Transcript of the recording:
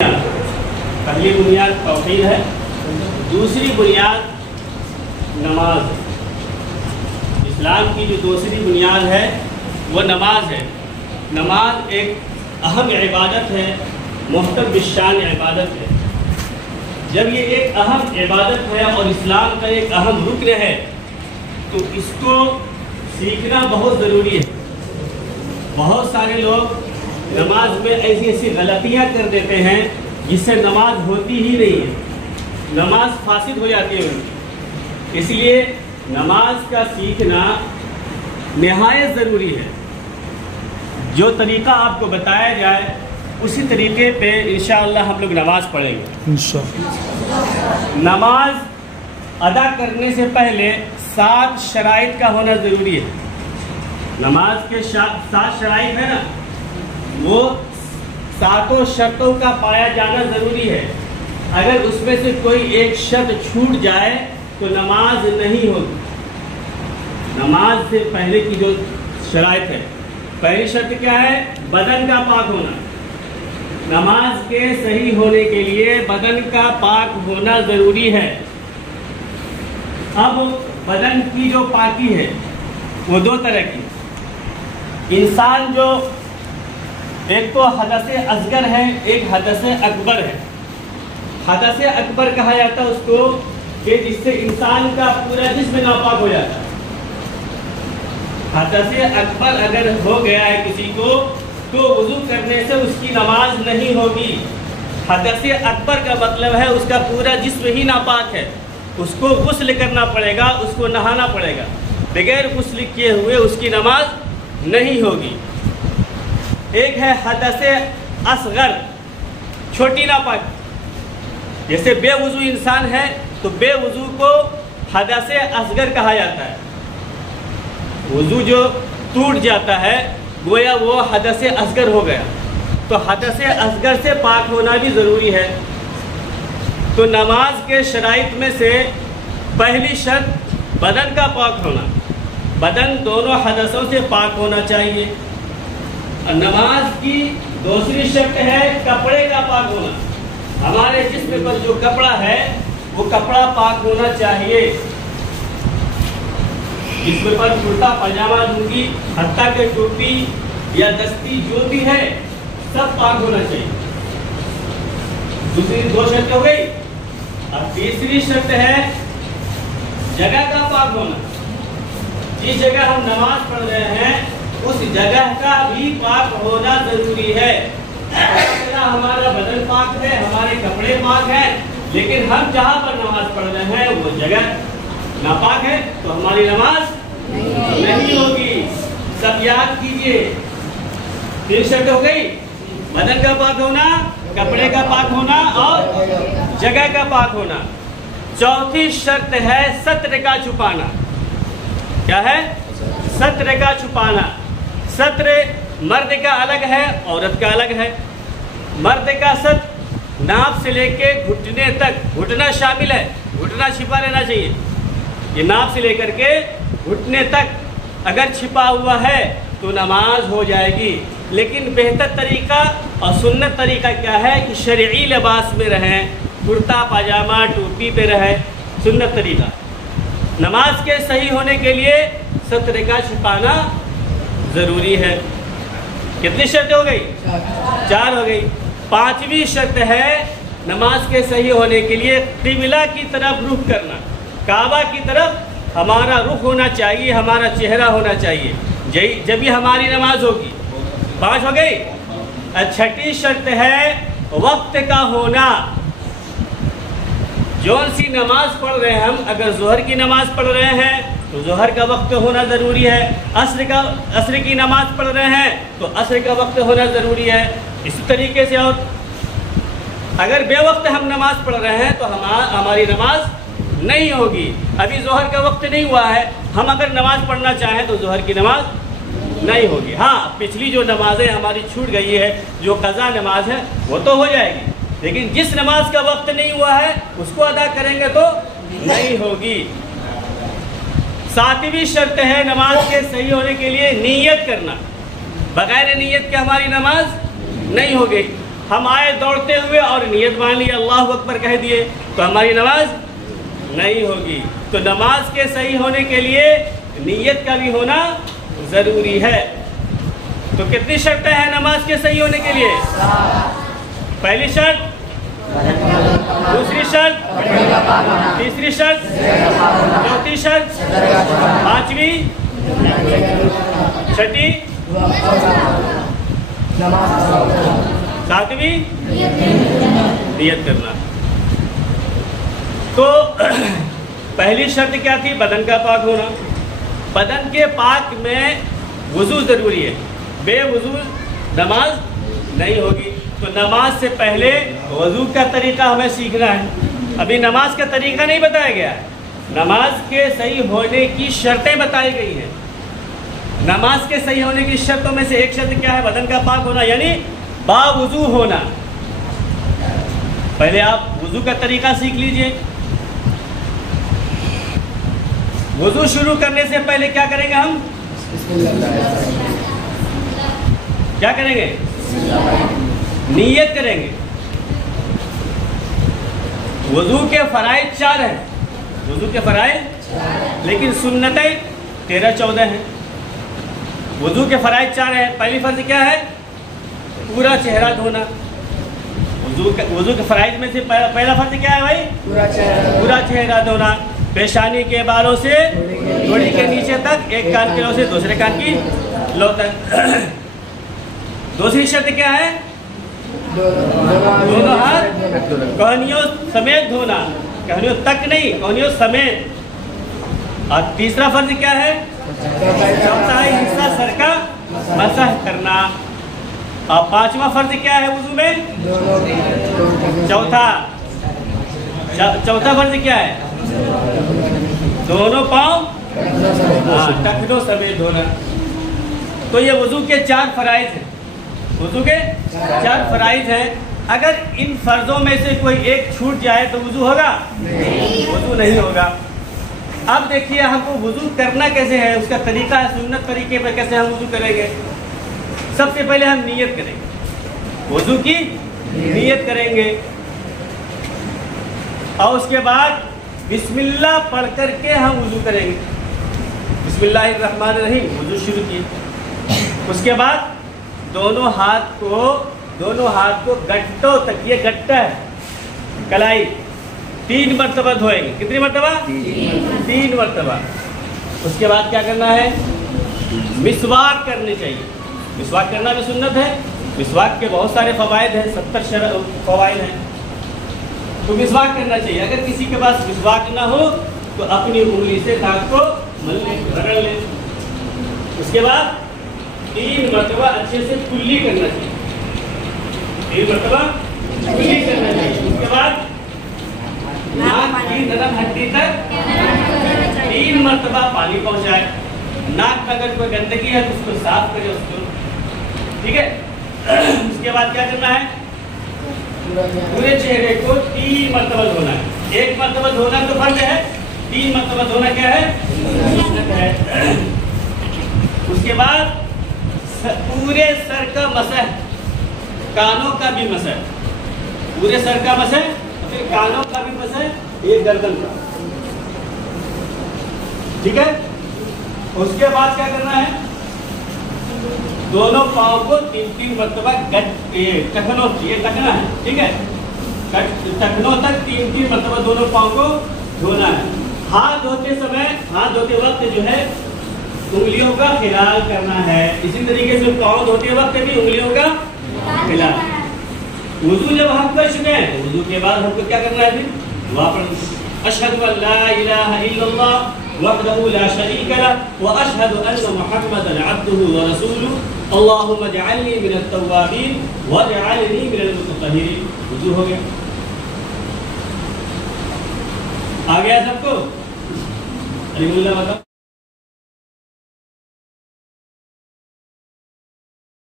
پہلی بنیاد توحید ہے، دوسری بنیاد نماز ہے۔ اسلام کی جو دوسری بنیاد ہے وہ نماز ہے۔ نماز ایک اہم عبادت ہے، محترم بالشان عبادت ہے۔ جب یہ ایک اہم عبادت ہے اور اسلام کا ایک اہم رکن ہے تو اس کو سیکھنا بہت ضروری ہے۔ بہت سارے لوگ نماز میں ایسی غلطیاں کر دیتے ہیں جس سے نماز ہوتی ہی نہیں ہے، نماز فاسد ہو جاتی ہے ان کی۔ اس لیے نماز کا سیکھنا نہایت ضروری ہے۔ جو طریقہ آپ کو بتایا جائے اسی طریقے پہ انشاءاللہ ہم لوگ نماز پڑھیں گے انشاءاللہ۔ نماز ادا کرنے سے پہلے 7 شرائط کا ہونا ضروری ہے۔ نماز کے 7 شرائط ہے نا، وہ 7 شرطوں کا پایا جانا ضروری ہے۔ اگر اس میں سے کوئی ایک شرط چھوٹ جائے تو نماز نہیں ہوگی۔ نماز سے پہلے کی جو شرائط ہے، پہلی شرط کیا ہے؟ بدن کا پاک ہونا۔ نماز کے صحیح ہونے کے لیے بدن کا پاک ہونا ضروری ہے۔ اب بدن کی جو پاکی ہے وہ 2 طرح کی۔ انسان جو ایک تو حدث اصغر ہے، ایک حدث اکبر ہے۔ حدث اکبر کہا جاتا ہے اس کو کہ جس سے انسان کا پورا جسم ناپاک ہو جاتا ہے۔ حدث اکبر اگر ہو گیا ہے کسی کو تو وضو کرنے سے اس کی نماز نہیں ہوگی۔ حدث اکبر کا مطلب ہے اس کا پورا جسم ہی ناپاک ہے، اس کو غسل کرنا پڑے گا، اس کو نہانا پڑے گا۔ بغیر غسل کیے ہوئے اس کی نماز نہیں ہوگی۔ ایک ہے حدث اصغر، چھوٹی ناپاکی۔ جیسے بے وضو انسان ہے تو بے وضو کو حدث اصغر کہا جاتا ہے۔ وضو جو ٹوٹ جاتا ہے گویا وہ حدث اصغر ہو گیا، تو حدث اصغر سے پاک ہونا بھی ضروری ہے۔ تو نماز کے شرائط میں سے پہلی شرط بدن کا پاک ہونا۔ بدن دونوں حدثوں سے پاک ہونا چاہیے۔ نماز کی دوسری شرط ہے کپڑے کا پاک ہونا۔ ہمارے جسم پر جو کپڑا ہے وہ کپڑا پاک ہونا چاہیے۔ جسم پر کرتا پاجامہ لنگی حتیٰ کہ ٹوپی یا دستی جو بھی ہے سب پاک ہونا چاہیے۔ دوسری 2 شرط ہو گئی۔ اب تیسری شرط ہے جگہ کا پاک ہونا۔ جس جگہ ہم نماز پڑھ رہے ہیں اس جگہ کا بھی پاک ہونا ضروری ہے۔ ہمارا بدن پاک ہے، ہمارے کپڑے پاک ہیں، لیکن ہم جہاں پر نماز پڑھ رہے ہیں وہ جگہ ناپاک ہے تو ہماری نماز نہیں ہوگی۔ سب یاد کیجئے، 3 شرط ہو گئی، بدن کا پاک ہونا، کپڑے کا پاک ہونا اور جگہ کا پاک ہونا۔ چوتھی شرط ہے ستر کا چھپانا۔ کیا ہے؟ ستر کا چھپانا۔ ستر مرد کا الگ ہے، عورت کا الگ ہے۔ مرد کا ستر ناف سے لے کے گھٹنے تک، گھٹنا شامل ہے، گھٹنا چھپا لینا چاہیے۔ یہ ناف سے لے کر کے گھٹنے تک اگر چھپا ہوا ہے تو نماز ہو جائے گی۔ لیکن بہتر طریقہ اور سنت طریقہ کیا ہے کہ شرعی لباس میں رہیں، کرتا پاجامہ ٹوپی پہ رہیں، سنت طریقہ۔ نماز کے صحیح ہونے کے لیے ستر کا چھپانا ضروری ہے۔ کتنی شرط ہو گئی؟ 4 ہو گئی۔ 5ویں شرط ہے نماز کے صحیح ہونے کے لیے قبلہ کی طرف رخ کرنا۔ کعبہ کی طرف ہمارا رخ ہونا چاہیے، ہمارا چہرہ ہونا چاہیے، جب ہی ہماری نماز ہوگی۔ 5 ہو گئی۔ 6ٹھی شرط ہے وقت کا ہونا۔ جون سی نماز پڑھ رہے ہیں ہم، اگر ظہر کی نماز پڑھ رہے ہیں تو ظہر کا وقت ہونا ضروری ہے۔ عصر کی نماز پڑھ رہے ہیں تو عصر کا وقت ہونا ضروری ہے۔ اسی طریقے سے اور اگر بے وقت ہم نماز پڑھ رہے ہیں تو ہماری نماز نہیں ہوگی۔ ابھی ظہر کا وقت نہیں ہوا ہے، ہم اگر نماز پڑھنا چاہیں تو ظہر کی نماز نہیں ہوگی۔ ہاں، پچھلی جو نمازیں ہماری چھوٹ گئی ہے، جو قضا نماز ہے وہ تو ہو جائے گی، لیکن جس نماز کا وقت نہیں ہوا ہے اس کو ادا کریں گے تو نہیں ہوگی۔ 7ویں شرط ہے نماز کے صحیح ہونے کے لیے نیت کرنا۔ بغیر نیت کے ہماری نماز نہیں ہوگی۔ ہم آئے دوڑتے ہوئے اور نیت مان لی اللہ اکبر کہہ دیے تو ہماری نماز نہیں ہوگی. تو نماز کے صحیح ہونے کے لیے نیت کا بھی ہونا ضروری ہے. تو کتنی شرطیں ہیں نماز کے صحیح ہونے کے لیے؟ پہلی شرط، دوسری شرط، تیسری شرط، چوتھی شرط، پانچویں، چھٹی، ساتویں نیت کرنا. تو پہلی شرط کیا تھی؟ بدن کا پاک ہونا. بدن کے پاک میں وضو ضروری ہے، بے وضو نماز نہیں ہوگی. تو نماز سے پہلے وضو کا طریقہ ہمیں سیکھنا ہے. ابھی نماز کا طریقہ نہیں بتایا گیا ہے، نماز کے صحیح ہونے کی شرطیں بتائی گئی ہیں. نماز کے صحیح ہونے کی شرطوں میں سے ایک شرط کیا ہے؟ بدن کا پاک ہونا، یعنی باوضو ہونا. پہلے آپ وضو کا طریقہ سیکھ لیجئے. وضو شروع کرنے سے پہلے کیا کریں گے؟ ہم کیا کریں گے؟ نیت کریں گے. وضو کے فرائض 4 ہیں، وضو کے فرائض، لیکن سنتیں 13-14 ہیں. وضو کے فرائض 4 ہیں. پہلی فرض کیا ہے؟ پورا چہرہ دھونا. وضو کے فرائض میں سے پہلا فرض کیا ہے بھائی؟ پورا چہرہ دھونا. پیشانی کے بالوں سے تھوڑی کے نیچے تک، ایک کان کی لو سے دوسرے کان کی لو تک. دوسری شرط کیا ہے؟ دونوں ہاتھ کہنیوں سمیت دھونا. کہنیوں تک نہیں، کہنیوں سمیت. اور تیسرا فرض کیا ہے؟ چوتھا حصہ سر کا مسح کرنا. اور پانچواں فرض کیا ہے وضو میں؟ چوتھا فرض کیا ہے؟ دونوں پاؤں ٹخنوں سمیت دھونا. تو یہ وضو کے 4 فرائض ہیں. وضو کے 4 فرائض ہیں. اگر ان فرضوں میں سے کوئی ایک چھوٹ جائے تو وضو ہوگا؟ وضو نہیں ہوگا. اب دیکھیے ہم کو وضو کرنا کیسے ہے، اس کا طریقہ ہے، سنت طریقے پر کیسے ہم وضو کریں گے. سب سے پہلے ہم نیت کریں گے، وضو کی نیت کریں گے، اور اس کے بعد بسم اللہ پڑھ کر کے ہم وضو کریں گے. بسم اللہ الرحمن الرحیم وضو شروع کیے. اس کے بعد دونوں ہاتھ کو گٹوں تک، یہ گٹا ہے کلائی، 3 مرتبہ دھوئیں گے. کتنی مرتبہ؟ 3 مرتبہ. اس کے بعد کیا کرنا ہے؟ مسواک کرنی چاہیے. مسواک کرنا بھی سنت ہے. مسواک کے بہت سارے فوائد ہیں، 70 فوائد ہیں. تو مسواک کرنا چاہیے. اگر کسی کے پاس مسواک نہ ہو تو اپنی انگلی سے دانت کو مل لیں، رگڑ لیں. اس کے بعد 3 مرتبہ اچھے سے کلی کرنا چاہیے. 3 مرتبہ کلی کرنا چاہیے. اس کے بعد ناک کی نرم ہڈی تک 3 مرتبہ پانی پہنچائے. ناک میں اگر کوئی گندگی ہے تو اس کو صاف کرے اس کو. ٹھیک ہے. اس کے بعد کیا کرنا ہے؟ پورے چہرے کو 3 مرتبہ دھونا ہے. 1 مرتبہ دھونا تو فرض ہے، 3 مرتبہ دھونا کیا ہے؟ سنت ہے. اس کے بعد پورے سر کا مسح، کانوں کا بھی مسح. پورے سر کا مسح، پھر کانوں کا بھی مسح، ایک گردن کا. ٹھیک ہے. اس کے بعد کیا کرنا ہے؟ دونوں پاؤں کو 3 مرتبہ ٹخنوں، یہ ٹخنا ہے، ٹھیک ہے، ٹخنوں تک 3 مرتبہ دونوں پاؤں کو دھونا ہے. ہاتھ دھوتے وقت جو ہے انگلیوں کا خلال کرنا ہے. اسی طریقے سے پاؤں دھوتے وقت بھی انگلیوں کا خلال. وضو جب ہم کر چکے ہیں تو وضو کے بعد ہم کو کیا کرنا ہے؟ پھر دعا پڑھنا. اشہد ان لا الہ الا اللہ وحدہ لا شریک لہ واشہد ان محمدا عبدہ ورسولہ اللہم اجعلنی من التوابین واجعلنی من المتطہرین. وضو ہو گیا. آ گیا سب کو؟ علی اللہ بتا.